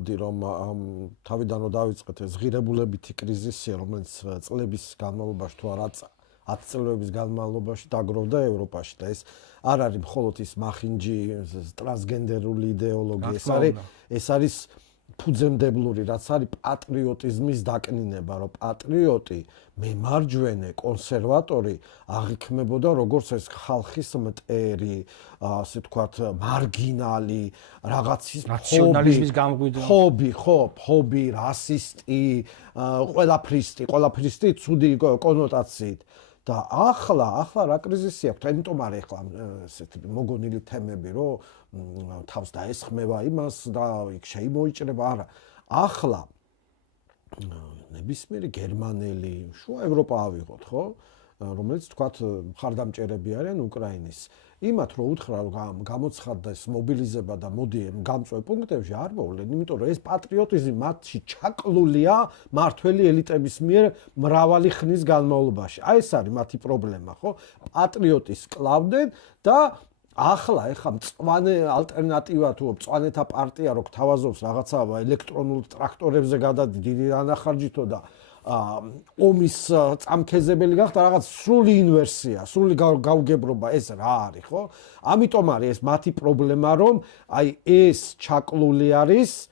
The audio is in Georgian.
რომ თავიდან რომ დავიწყეთ ეს ღირებულებითი კრიზისია, რომელიც წლების განმავლობაში თუ არა 10 წლების განმავლობაში დაგროვდა ევროპაში და ეს არ არის მხოლოდ ის მახინჯი ტრანსგენდერული იდეოლოგია, ეს არის ფუძემდებლური, რაც არის პატრიოტიზმის დაკნინება, რომ პატრიოტი, მემარჯვენე, კონსერვატორი აღიქმებოდა როგორც ეს ხალხის მტერი, ასე ვთქვათ, მარგინალი, რაღაცის ნაციონალიზმის გამღვიდვა. ფობი, რასისტი, ყველაფრისტი, ცუდი კონოტაციით. და ახლა რა კრიზისი აქვს, იმიტომ არის ახლა ესეთი მოგონილი თემები, რომ თავს დაესხმება იმას და იქ შეიმოიჭრება, არა. ახლა ნებისმიერი გერმანელი, შუა ევროპა ავიღოთ, ხო? რომელიც თქვათ მხარდამჭერები არიან უკრაინის. იმათ რო უთხრა რომ გამოცხადდეს მობილიზება და მოდი გამწვევ პუნქტებში არ მოვლენ, იმიტომ რომ ეს პატრიოტიზმი მათში ჩაკლულია მართველი ელიტების მიერ მრავალი ხნის განმავლობაში. აი ეს არის მათი პრობლემა, ხო? პატრიოტის კლავდნენ და ახლა მწვანე ალტერნატივა თუ მწვანეთა პარტია რო გთავაზობს რაღაცა ელექტრონულ ტრაქტორებზე გადადი დიდი ანახარჯითო და ომის წამქეზებელი გახდა რაღაც სრული ინვერსია, სრული გაუგებრობა ეს რა არის, ხო? ამიტომ არის ეს მათი პრობლემა, რომ აი ეს ჩაკლული არის